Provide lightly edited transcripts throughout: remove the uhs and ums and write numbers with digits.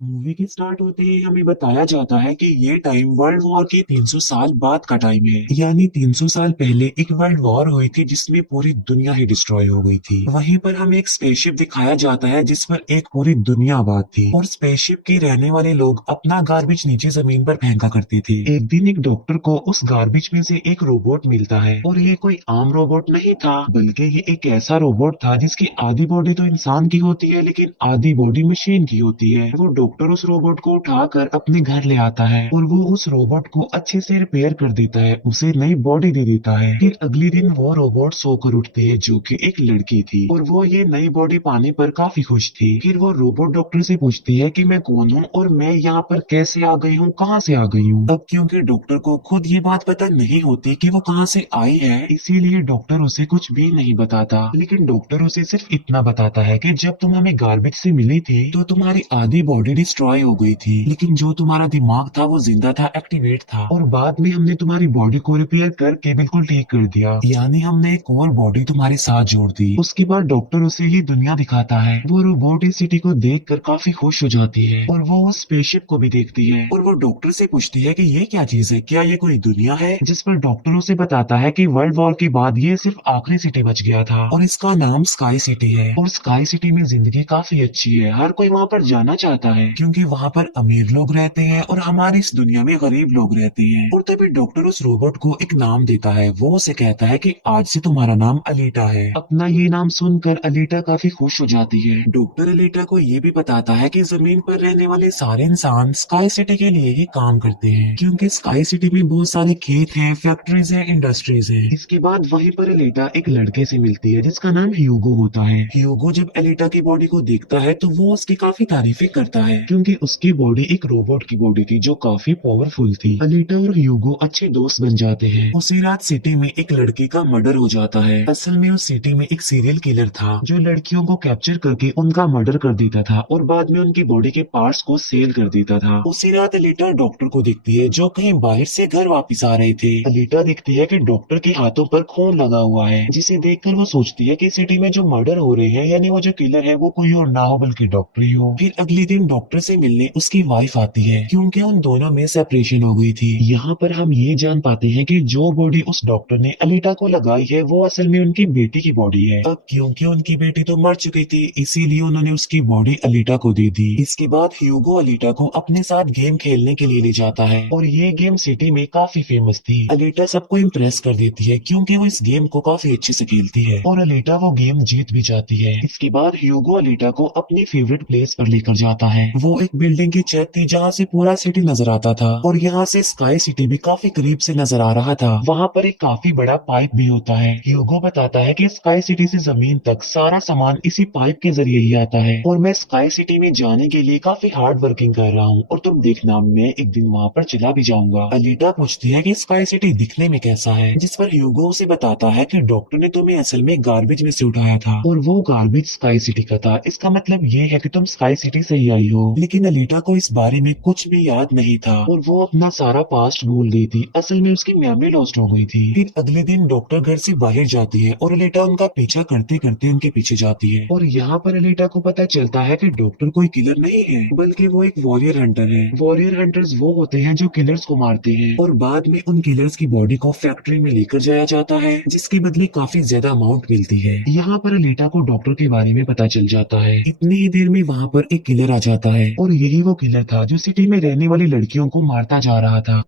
Movie के start होते ही हमें बताया जाता है कि ये टाइम वर्ल्ड वॉर के 300 साल बाद का टाइम है। यानी 300 साल पहले एक वर्ल्ड वॉर हुई थी जिसमें पूरी दुनिया ही डिस्ट्रॉय हो गई थी। वहीं पर हमें एक स्पेसशिप दिखाया जाता है जिस पर एक पूरी दुनिया आबाद थी और स्पेसशिप के रहने वाले लोग अपना गार्बेज नीचे जमीन पर फेंका करते थे। एक दिन एक डॉक्टर को उस गार्बेज में से एक रोबोट मिलता है और ये कोई आम रोबोट नहीं था, बल्कि ये एक ऐसा रोबोट था जिसकी आधी बॉडी तो इंसान की होती है लेकिन आधी बॉडी मशीन की होती है। वो डॉक्टर उस रोबोट को उठाकर अपने घर ले आता है और वो उस रोबोट को अच्छे से रिपेयर कर देता है, उसे नई बॉडी दे देता है। फिर अगले दिन वो रोबोट सोकर उठती है जो कि एक लड़की थी और वो ये नई बॉडी पाने पर काफी खुश थी। फिर वो रोबोट डॉक्टर से पूछती है कि मैं कौन हूँ और मैं यहाँ पर कैसे आ गई हूँ, कहाँ से आ गई हूँ। अब क्योंकि डॉक्टर को खुद ये बात पता नहीं होती कि वो कहाँ से आई है, इसीलिए डॉक्टर उसे कुछ भी नहीं बताता। लेकिन डॉक्टर उसे सिर्फ इतना बताता है कि जब तुम हमें गार्बेज से मिली थी तो तुम्हारी आधी बॉडी डिस्ट्रॉय हो गई थी, लेकिन जो तुम्हारा दिमाग था वो जिंदा था, एक्टिवेट था, और बाद में हमने तुम्हारी बॉडी को रिपेयर करके बिल्कुल ठीक कर दिया। यानी हमने एक और बॉडी तुम्हारे साथ जोड़ दी। उसके बाद डॉक्टर उसे ये दुनिया दिखाता है। वो रोबोट इस सिटी को देखकर काफी खुश हो जाती है और वो उस स्पेसशिप को भी देखती है और वो डॉक्टर से पूछती है कि ये क्या चीज है, क्या ये कोई दुनिया है। जिस पर डॉक्टर उसे बताता है कि वर्ल्ड वॉर के बाद ये सिर्फ आखिरी सिटी बच गया था और इसका नाम स्काई सिटी है। और स्काई सिटी में जिंदगी काफी अच्छी है, हर कोई वहाँ पर जाना चाहता है क्योंकि वहाँ पर अमीर लोग रहते हैं और हमारी इस दुनिया में गरीब लोग रहते हैं। और तभी डॉक्टर उस रोबोट को एक नाम देता है। वो उसे कहता है कि आज से तुम्हारा नाम अलीटा है। अपना ये नाम सुनकर अलीटा काफी खुश हो जाती है। डॉक्टर अलीटा को ये भी बताता है कि जमीन पर रहने वाले सारे इंसान स्काई सिटी के लिए ही काम करते हैं क्योंकि स्काई सिटी में बहुत सारे खेत हैं, फैक्ट्रीज हैं, इंडस्ट्रीज हैं। इसके बाद वहीं पर अलीटा एक लड़के से मिलती है जिसका नाम ह्यूगो होता है। ह्यूगो जब एलिटा की बॉडी को देखता है तो वो उसकी काफी तारीफें करता है क्योंकि उसकी बॉडी एक रोबोट की बॉडी थी जो काफी पावरफुल थी। एलिटा और ह्यूगो अच्छे दोस्त बन जाते हैं। उसी रात सिटी में एक लड़की का मर्डर हो जाता है। असल में उस सिटी में एक सीरियल किलर था जो लड़कियों को कैप्चर करके उनका मर्डर कर देता था और बाद में उनकी बॉडी के पार्ट्स को सेल कर देता था। उसी रात एलिटा डॉक्टर को देखती है जो कहीं बाहर से घर वापस आ रहे थे। एलिटा देखती है कि डॉक्टर के हाथों पर खून लगा हुआ है, जिसे देखकर वो सोचती है कि सिटी में जो मर्डर हो रहे हैं यानी वो जो किलर है वो कोई और ना हो बल्कि डॉक्टर ही हो। फिर अगले दिन डॉक्टर से मिलने उसकी वाइफ आती है क्योंकि उन दोनों में सेपरेशन हो गई थी। यहाँ पर हम ये जान पाते हैं कि जो बॉडी उस डॉक्टर ने अलीटा को लगाई है वो असल में उनकी बेटी की बॉडी है। अब क्योंकि उनकी बेटी तो मर चुकी थी इसीलिए उन्होंने उसकी बॉडी अलीटा को दे दी। इसके बाद ह्यूगो अलीटा को अपने साथ गेम खेलने के लिए ले जाता है और ये गेम सिटी में काफी फेमस थी। अलीटा सबको इम्प्रेस कर देती है क्योंकि वो इस गेम को काफी अच्छे से खेलती है और अलीटा वो गेम जीत भी जाती है। इसके बाद ह्यूगो अलीटा को अपनी फेवरेट प्लेस पर लेकर जाता है। वो एक बिल्डिंग की छत थी जहाँ से पूरा सिटी नजर आता था और यहाँ से स्काई सिटी भी काफी करीब से नजर आ रहा था। वहाँ पर एक काफी बड़ा पाइप भी होता है। ह्यूगो बताता है कि स्काई सिटी से जमीन तक सारा सामान इसी पाइप के जरिए ही आता है और मैं स्काई सिटी में जाने के लिए काफी हार्ड वर्किंग कर रहा हूँ और तुम देखना मैं एक दिन वहाँ पर चला भी जाऊंगा। अलीटा पूछती है कि स्काई सिटी दिखने में कैसा है, जिस पर ह्यूगो उसे बताता है कि डॉक्टर ने तुम्हें असल में गार्बेज में से उठाया था और वो गार्बेज स्काई सिटी का था। इसका मतलब ये है कि तुम स्काई सिटी से ही आई हो। लेकिन अलीटा को इस बारे में कुछ भी याद नहीं था और वो अपना सारा पास्ट भूल गई थी। असल में उसकी मेमोरी लॉस्ट हो गई थी। फिर अगले दिन डॉक्टर घर से बाहर जाती है और अलीटा उनका पीछा करते करते उनके पीछे जाती है और यहाँ पर अलीटा को पता चलता है कि डॉक्टर कोई किलर नहीं है बल्कि वो एक वॉरियर हंटर है। वॉरियर हंटर्स वो होते हैं जो किलर्स को मारते हैं और बाद में उन किलर्स की बॉडी को फैक्ट्री में लेकर जाया जाता है जिसके बदले काफी ज्यादा अमाउंट मिलती है। यहाँ पर अलीटा को डॉक्टर के बारे में पता चल जाता है। इतनी ही देर में वहाँ पर एक किलर आ जाता है और यही वो किलर था जो सिटी में रहने वाली लड़कियों को मारता जा रहा था।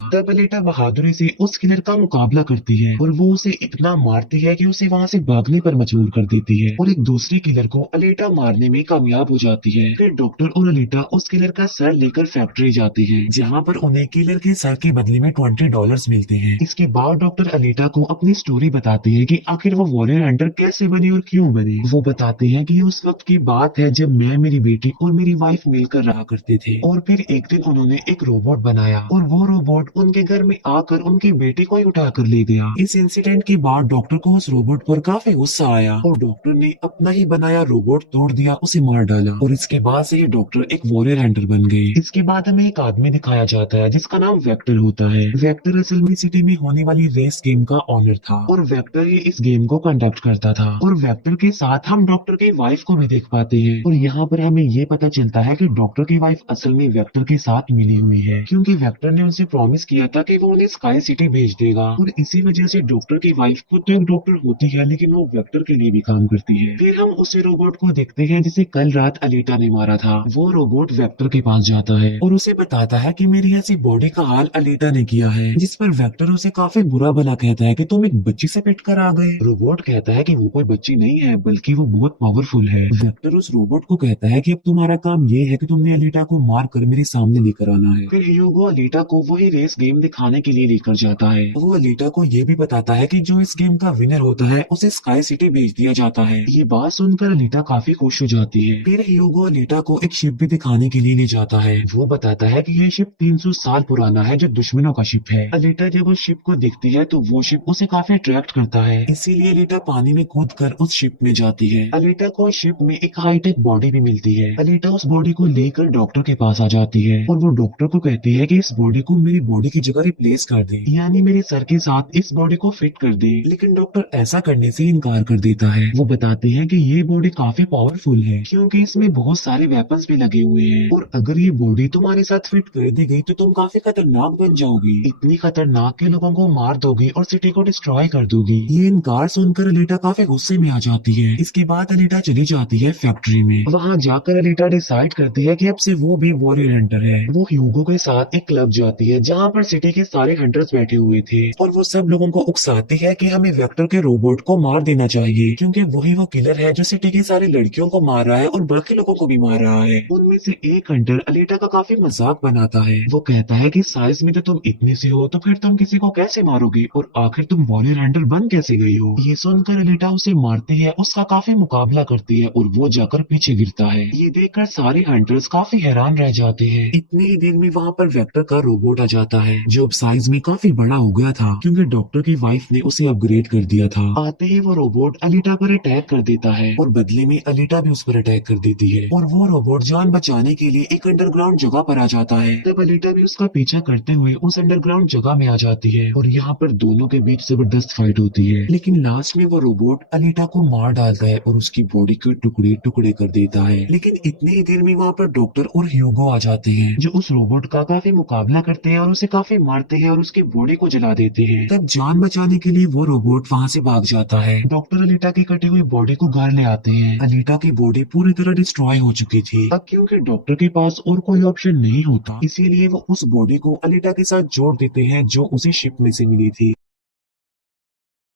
तब अलीटा बहादुरी से उस किलर का मुकाबला करती है और वो उसे इतना मारती है कि उसे वहाँ से भागने पर मजबूर कर देती है और एक दूसरे किलर को अलीटा मारने में कामयाब हो जाती है। फिर डॉक्टर और अलीटा उस किलर का सर लेकर फैक्ट्री जाती है जहाँ पर उन्हें किलर के सर के बदले में $20 मिलते हैं। इसके बाद डॉक्टर अलीटा को अपनी स्टोरी बताती है कि आखिर वो वॉरियर हंटर कैसे बनी और क्यों बनी। वो बताते हैं कि उस वक्त की बात है जब मैं, मेरी बेटी और मेरी वाइफ मिलकर रहा करते थे और फिर एक दिन उन्होंने एक रोबोट बनाया और वो रोबोट उनके घर में आकर उनकी बेटी को ही उठा कर ले गया। इस इंसिडेंट के बाद डॉक्टर को उस रोबोट पर काफी गुस्सा आया और डॉक्टर ने अपना ही बनाया रोबोट तोड़ दिया, उसे मार डाला और इसके बाद से ये डॉक्टर एक वॉरियर हंटर बन गए। इसके बाद हमें एक आदमी दिखाया जाता है जिसका नाम वेक्टर होता है। वेक्टर असल में सिटी में होने वाली रेस गेम का ऑनर था और वेक्टर ही इस गेम को कंडक्ट करता था। और वेक्टर के साथ हम डॉक्टर की वाइफ को भी देख पाते हैं और यहाँ पर हमें ये पता चलता है कि डॉक्टर की वाइफ असल में वेक्टर के साथ मिली हुई है, क्योंकि वेक्टर ने उनसे प्रॉमिस किया था कि वो उन्हें स्काई सिटी भेज देगा। और इसी वजह से डॉक्टर की वाइफ खुद तो एक डॉक्टर होती है लेकिन वो वेक्टर के लिए भी काम करती है। फिर हम उसी रोबोट को देखते हैं जिसे कल रात अलीटा ने मारा था। वो रोबोट वेक्टर के पास जाता है और उसे बताता है कि मेरी ऐसी बॉडी का हाल अलीटा ने किया है, जिस पर वेक्टर उसे काफी बुरा भला कहता है कि तुम एक बच्ची से पिट कर आ गए। रोबोट कहता है कि वो कोई बच्ची नहीं है बल्कि वो बहुत पावरफुल है। वेक्टर उस रोबोट को कहता है कि अब तुम्हारा काम ये है कि तुमने अलीटा को मार कर मेरे सामने लेकर आना है। फिर ह्यूगो अलीटा को वही रेस गेम दिखाने के लिए लेकर जाता है। वो अलीटा को ये भी बताता है कि जो इस गेम का विनर होता है उसे स्काई सिटी भेज दिया जाता है। ये बात सुनकर अलीटा काफी खुश हो जाती है। फिर ह्यूगो अलीटा को एक शिप भी दिखाने के लिए ले जाता है। वो बताता है कि ये शिप 300 साल पुराना है जो दुश्मनों का शिप है। अलीटा जब उस शिप को देखती है तो वो शिप उसे काफी अट्रैक्ट करता है, इसीलिए अलीटा पानी में कूद कर उस शिप में जाती है। अलीटा को उस शिप में एक हाईटेक बॉडी भी मिलती है। अलीटा उस बॉडी को लेकर डॉक्टर के पास आ जाती है और वो डॉक्टर को कहती है कि इस बॉडी को मेरी बॉडी की जगह रिप्लेस कर दे, यानी मेरे सर के साथ इस बॉडी को फिट कर दे। लेकिन डॉक्टर ऐसा करने से इनकार कर देता है। वो बताते हैं कि ये बॉडी काफी पावरफुल है क्योंकि इसमें बहुत सारे वेपन्स भी लगे हुए हैं और अगर ये बॉडी तुम्हारे साथ फिट कर दी गई तो तुम काफी खतरनाक बन जाओगी, इतनी खतरनाक के लोगों को मार दोगी और सिटी को डिस्ट्रॉय कर दोगी। ये इनकार सुनकर अलीटा काफी गुस्से में आ जाती है। इसके बाद अलीटा चली जाती है फैक्ट्री में। वहाँ जाकर अलीटा डिसाइड करती है कि अब से वो भी वॉरियर हंटर है। वो ह्यूगो के साथ एक क्लब जाती है जहाँ पर सिटी के सारे हंटर्स बैठे हुए थे और वो सब लोगों को उकसाती है कि हमें वेक्टर के रोबोट को मार देना चाहिए क्योंकि वही वो किलर है जो सिटी की सारी लड़कियों को मार रहा है और बाकी लोगों को भी मार रहा है। उनमें से एक हंटर अलीटा का काफी मजाक बनाता है। वो कहता है कि साइज में तो तुम इतने से हो तो फिर तुम किसी को कैसे मारोगे और आखिर तुम वॉरियर हंटर बन कैसे गई हो। ये सुनकर अलीटा उसे मारती है, उसका काफी मुकाबला करती है और वो जाकर पीछे गिरता है। ये देखकर सारे हंटर्स काफी हैरान रह जाते हैं। इतनी ही देर में वहाँ पर वेक्टर का रोबोट आ जाता है जो अब साइज में काफी बड़ा हो गया था क्योंकि डॉक्टर की वाइफ ने उसे अपग्रेड कर दिया था। आते ही वो रोबोट अलीटा पर अटैक कर देता है और बदले में अलीटा भी उस पर अटैक कर देती है और वो रोबोट जान बचाने के लिए एक अंडरग्राउंड जगह पर आ जाता है। तब अलीटा भी उसका पीछा करते हुए उस अंडरग्राउंड जगह में आ जाती है और यहाँ पर दोनों के बीच जबरदस्त फाइट होती है। लेकिन लास्ट में वो रोबोट अलीटा को मार डालता है और उसकी बॉडी के टुकड़े टुकड़े कर देता है। लेकिन इतनी ही देर में वहाँ पर डॉक्टर और ह्यूगो आ जाते हैं जो उस रोबोट का काफी मुकाबला करते हैं और उसे काफी मारते हैं और उसकी बॉडी को जला देते हैं। तब जान बचाने के लिए वो रोबोट वहाँ से भाग जाता है। डॉक्टर अलीटा की कटी हुई बॉडी को घर ले आते हैं। अलीटा की बॉडी पूरी तरह डिस्ट्रॉय हो चुकी थी। अब क्योंकि डॉक्टर के पास और कोई ऑप्शन नहीं होता इसीलिए वो उस बॉडी को अलीटा के साथ जोड़ देते हैं जो उसे शिप में से मिली थी।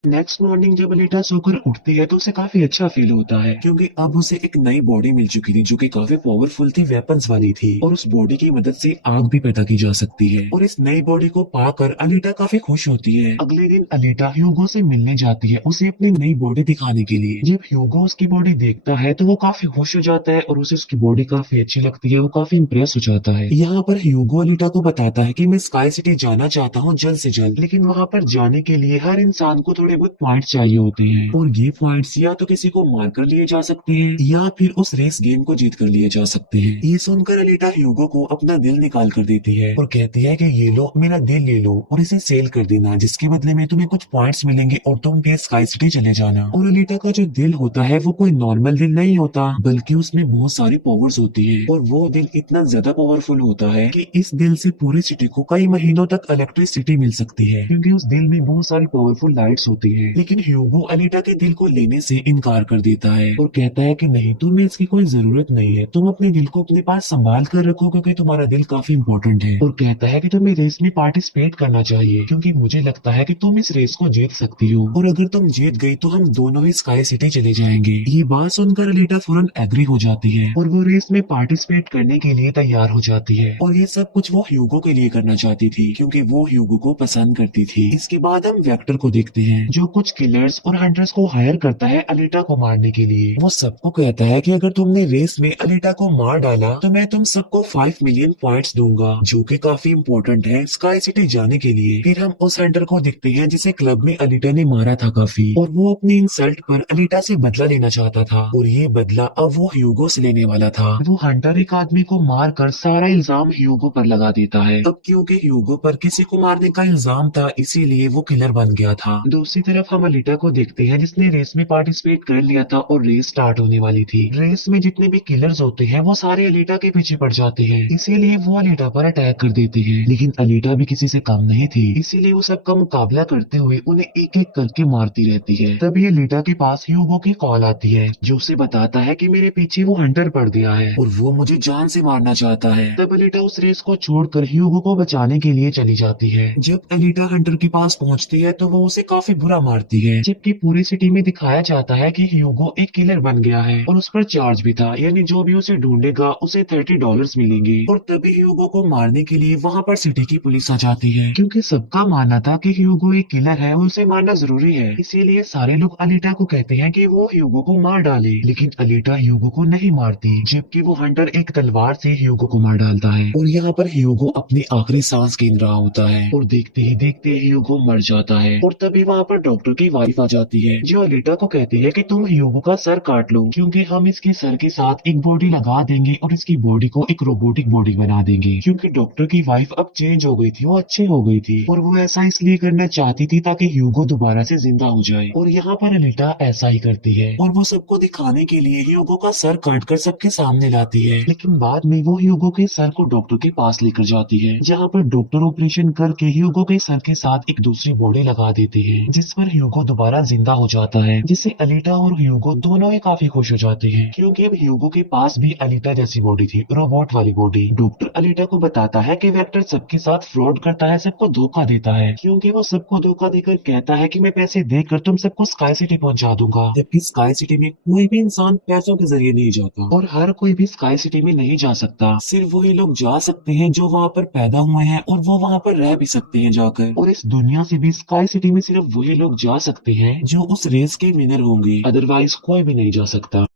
नेक्स्ट मॉर्निंग जब अलीटा सोकर उठती है तो उसे काफी अच्छा फील होता है क्योंकि अब उसे एक नई बॉडी मिल चुकी थी जो कि काफी पावरफुल थी, वेपन्स वाली थी और उस बॉडी की मदद से आग भी पैदा की जा सकती है। और इस नई बॉडी को पाकर अलीटा काफी खुश होती है। अगले दिन अलीटा ह्यूगो से मिलने जाती है उसे अपनी नई बॉडी दिखाने के लिए। जब ह्यूगो उसकी बॉडी देखता है तो वो काफी खुश हो जाता है और उसे उसकी बॉडी काफी अच्छी लगती है। वो काफी इम्प्रेस हो जाता है। यहाँ पर ह्यूगो अलीटा को बताता है कि मैं स्काई सिटी जाना चाहता हूँ जल्द से जल्द, लेकिन वहाँ पर जाने के लिए हर इंसान को थोड़े बहुत पॉइंट्स चाहिए होते हैं और ये पॉइंट्स या तो किसी को मार कर लिए जा सकते हैं या फिर उस रेस गेम को जीत कर लिए जा सकते हैं। ये सुनकर अलीटा ह्यूगो को अपना दिल निकाल कर देती है और कहती है कि ये लो मेरा दिल ले लो और इसे सेल कर देना, जिसके बदले में तुम्हें कुछ पॉइंट्स मिलेंगे और तुम फिर स्काई सिटी चले जाना। और अलीटा का जो दिल होता है वो कोई नॉर्मल दिल नहीं होता बल्कि उसमें बहुत सारी पावर्स होती है और वो दिल इतना ज्यादा पावरफुल होता है कि इस दिल से पूरी सिटी को कई महीनों तक इलेक्ट्रिसिटी मिल सकती है क्योंकि उस दिल में बहुत सारी पावरफुल लाइट्स होती है। लेकिन ह्यूगो अलीटा के दिल को लेने से इनकार कर देता है और कहता है कि नहीं, तुम्हें इसकी कोई जरूरत नहीं है, तुम अपने दिल को अपने पास संभाल कर रखो क्योंकि तुम्हारा दिल काफी इम्पोर्टेंट है। और कहता है कि तुम्हें रेस में पार्टिसिपेट करना चाहिए क्योंकि मुझे लगता है कि तुम इस रेस को जीत सकती हो और अगर तुम जीत गई तो हम दोनों ही स्काई सिटी चले जाएंगे। ये बात सुनकर अलीटा फौरन एग्री हो जाती है और वो रेस में पार्टिसिपेट करने के लिए तैयार हो जाती है और ये सब कुछ वो ह्यूगो के लिए करना चाहती थी क्योंकि वो ह्यूगो को पसंद करती थी। इसके बाद हम वेक्टर को देखते हैं जो कुछ किलर्स और हंटर्स को हायर करता है अलीटा को मारने के लिए। वो सबको कहता है कि अगर तुमने रेस में अलीटा को मार डाला तो मैं तुम सबको 5 मिलियन पॉइंट्स दूंगा, जो कि काफी इम्पोर्टेंट है स्काई सिटी जाने के लिए। फिर हम उस हंटर को देखते हैं जिसे क्लब में अलीटा ने मारा था काफी, और वो अपनी इंसल्ट पर अलीटा से बदला लेना चाहता था, और ये बदला अब वो ह्यूगो से लेने वाला था। वो हंटर एक आदमी को मार कर सारा इल्जाम ह्यूगो पर लगा देता है। अब क्योंकि ह्यूगो पर किसी को मारने का इल्जाम था इसीलिए वो किलर बन गया था। दूसरी तरफ हम अलीटा को देखते हैं जिसने रेस में पार्टिसिपेट कर लिया था और रेस स्टार्ट होने वाली थी। रेस में जितने भी किलर्स होते हैं वो सारे अलीटा के पीछे पड़ जाते हैं, इसीलिए वो अलीटा पर अटैक कर देते हैं। लेकिन अलीटा भी किसी से कम नहीं थी, इसीलिए वो सबका मुकाबला करते हुए उन्हें एक एक करके मारती रहती है। तभी अलीटा के पास ह्यूगो की कॉल आती है जो उसे बताता है कि मेरे पीछे वो हंटर पड़ गया है और वो मुझे जान से मारना चाहता है। तब अलीटा उस रेस को छोड़कर ह्यूगो को बचाने के लिए चली जाती है। जब अलीटा हंटर के पास पहुंचती है तो वो उसे काफी बुरा मारती है, जबकि पूरी सिटी में दिखाया जाता है कि ह्यूगो एक किलर बन गया है और उस पर चार्ज भी था, यानी जो भी उसे ढूंढेगा उसे $30 मिलेंगे। और तभी ह्यूगो को मारने के लिए वहाँ पर सिटी की पुलिस आ जाती है, क्योंकि सबका मानना था कि ह्यूगो एक किलर है और उसे मारना जरूरी है। इसीलिए सारे लोग अलीटा को कहते हैं कि वो ह्यूगो को मार डाले, लेकिन अलीटा ह्यूगो को नहीं मारती, जबकि वो हंटर एक तलवार से ह्यूगो को मार डालता है। और यहाँ पर ह्यूगो अपनी आखिरी सांस गिन रहा होता है और देखते ही देखते ह्यूगो मर जाता है। और तभी वहाँ पर डॉक्टर की वाइफ आ जाती है जो अलीटा को कहती है कि तुम ह्यूगो का सर काट लो, क्योंकि हम इसके सर के साथ एक बॉडी लगा देंगे और इसकी बॉडी को एक रोबोटिक बॉडी बना देंगे। क्योंकि डॉक्टर की वाइफ अब चेंज हो गई थी, वो अच्छी हो गई थी और वो ऐसा इसलिए करना चाहती थी ताकि ह्यूगो दोबारा से जिंदा हो जाए। और यहाँ पर अलीटा ऐसा ही करती है और वो सबको दिखाने के लिए ह्यूगो का सर काटकर सबके सामने लाती है। लेकिन बाद में वो ह्यूगो के सर को डॉक्टर के पास लेकर जाती है, जहाँ पर डॉक्टर ऑपरेशन करके ह्यूगो के सर के साथ एक दूसरी बॉडी लगा देती है, जिस पर ह्यूगो दोबारा जिंदा हो जाता है, जिससे अलीटा और ह्यूगो दोनों ही काफी खुश हो जाते हैं, क्योंकि अब ह्यूगो के पास भी अलीटा जैसी बॉडी थी, रोबोट वाली बॉडी। डॉक्टर अलीटा को बताता है कि वेक्टर सबके साथ फ्रॉड करता है, सबको धोखा देता है, क्योंकि वो सबको धोखा देकर कहता है कि मैं पैसे देकर तुम सबको स्काई सिटी पहुंचा दूंगा, जबकि स्काई सिटी में कोई भी इंसान पैसों के जरिए नहीं जाता और हर कोई भी स्काई सिटी में नहीं जा सकता। सिर्फ वही लोग जा सकते हैं जो वहाँ पर पैदा हुए हैं और वो वहाँ पर रह भी सकते हैं जाकर। और इस दुनिया से भी स्काई सिटी में सिर्फ वही लोग जा सकते हैं जो उस रेस के विनर होंगे, अदरवाइज कोई भी नहीं जा सकता।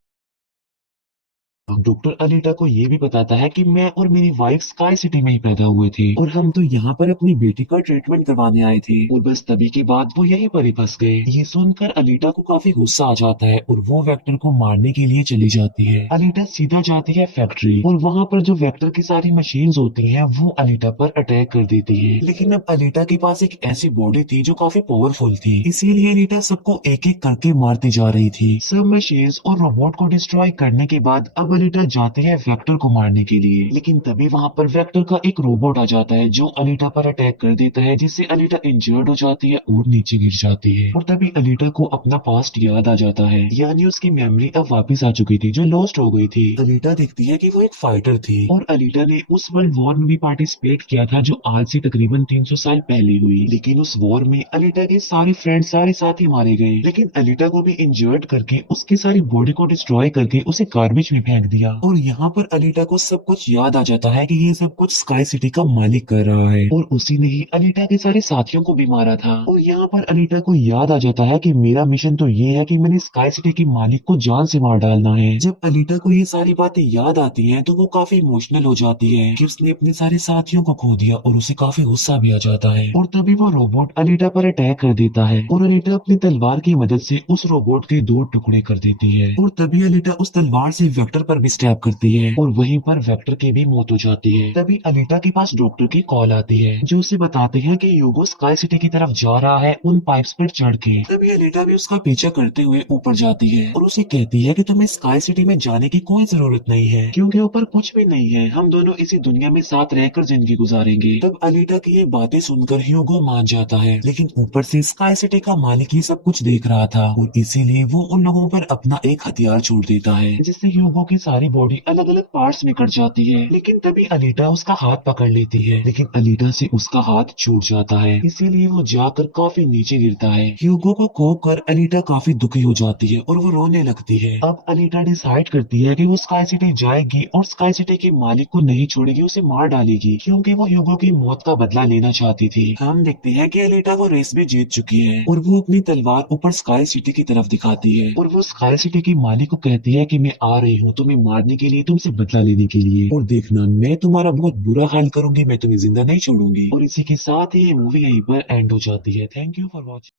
डॉक्टर अलीटा को ये भी बताता है कि मैं और मेरी वाइफ स्काई सिटी में ही पैदा हुए थे और हम तो यहाँ पर अपनी बेटी का ट्रीटमेंट करवाने आए थे, और बस तभी के बाद वो यहीं पर ही फंस गए। ये सुनकर अलीटा को काफी गुस्सा आ जाता है और वो वेक्टर को मारने के लिए चली जाती है। अलीटा सीधा जाती है फैक्ट्री और वहाँ पर जो वेक्टर की सारी मशीन्स होती हैं वो अलीटा पर अटैक कर देती है। लेकिन अब अलीटा के पास एक ऐसी बॉडी थी जो काफी पावरफुल थी, इसीलिए अलीटा सबको एक एक करके मारती जा रही थी। सब मशीन्स और रोबोट को डिस्ट्रॉय करने के बाद अब अलीटा जाते हैं वेक्टर को मारने के लिए, लेकिन तभी वहाँ पर वेक्टर का एक रोबोट आ जाता है जो अलीटा पर अटैक कर देता है, जिससे अलीटा इंजर्ड हो जाती है और नीचे गिर जाती है। और तभी अलीटा को अपना पास्ट याद आ जाता है, यानी उसकी मेमोरी अब वापस आ चुकी थी जो लॉस्ट हो गई थी। अलीटा देखती है कि वो एक फाइटर थी और अलीटा ने उस वर्ल्ड वॉर में भी पार्टिसिपेट किया था जो आज से तकरीबन 300 साल पहले हुई। लेकिन उस वॉर में अलीटा के सारे फ्रेंड सारे साथी मारे गए, लेकिन अलीटा को भी इंजर्ड करके उसकी सारी बॉडी को डिस्ट्रॉय करके उसे गार्बेज में फेंक दिया। और यहाँ पर अलीटा को सब कुछ याद आ जाता है कि ये सब कुछ स्काई सिटी का मालिक कर रहा है और उसी ने ही अलीटा के सारे साथियों को भी मारा था। और यहाँ पर अलीटा को याद आ जाता है कि मेरा मिशन तो ये है कि मैंने स्काई सिटी के मालिक को जान से मार डालना है। जब अलीटा को ये सारी बातें याद आती हैं तो वो काफी इमोशनल हो जाती है कि उसने अपने सारे साथियों को खो दिया और उसे काफी गुस्सा भी आ जाता है। और तभी वो रोबोट अलीटा पर अटैक कर देता है और अलीटा अपनी तलवार की मदद से उस रोबोट के 2 टुकड़े कर देती है। और तभी अलीटा उस तलवार से वेक्टर पर भी स्टैब करती है और वहीं पर वेक्टर की भी मौत हो जाती है। तभी अलीटा के पास डॉक्टर की कॉल आती है जो उसे बताते हैं कि ह्यूगो स्काई सिटी की तरफ जा रहा है उन पाइप्स पर चढ़ के। तभी अलीटा भी उसका पीछा करते हुए ऊपर जाती है और उसे कहती है कि तुम्हें स्काई सिटी में जाने की कोई जरूरत नहीं है, क्योंकि ऊपर कुछ भी नहीं है, हम दोनों इसी दुनिया में साथ रहकर जिंदगी गुजारेंगे। तब अलीटा की ये बातें सुनकर ह्यूगो मान जाता है, लेकिन ऊपर से स्काई सिटी का मालिक ये सब कुछ देख रहा था और इसीलिए वो उन लोगों पर अपना एक हथियार छोड़ देता है, जिससे ह्यूगो की सारी बॉडी अलग अलग पार्ट्स में कट जाती है। लेकिन तभी अनीटा उसका हाथ पकड़ लेती है, लेकिन अनीटा से उसका हाथ छूट जाता है, इसीलिए वो जाकर काफी नीचे गिरता है। ह्यूगो को कोप कर अनीटा काफी दुखी हो जाती है और वो रोने लगती है। अब अनीटा डिसाइड करती है कि वो स्काई सिटी जाएगी और स्काई सिटी के मालिक को नहीं छोड़ेगी, उसे मार डालेगी, क्योंकि वो ह्यूगो की मौत का बदला लेना चाहती थी। हम देखते हैं कि अनीटा वो रेस भी जीत चुकी है और वो अपनी तलवार ऊपर स्काई सिटी की तरफ दिखाती है और वो स्काई सिटी के मालिक को कहती है कि मैं आ रही हूँ तुम्हें मारने के लिए, तुमसे बदला लेने के लिए, और देखना मैं तुम्हारा बहुत बुरा हाल करूंगी, मैं तुम्हें जिंदा नहीं छोड़ूंगी। और इसी के साथ ही ये मूवी यहीं पर एंड हो जाती है। Thank you for watching.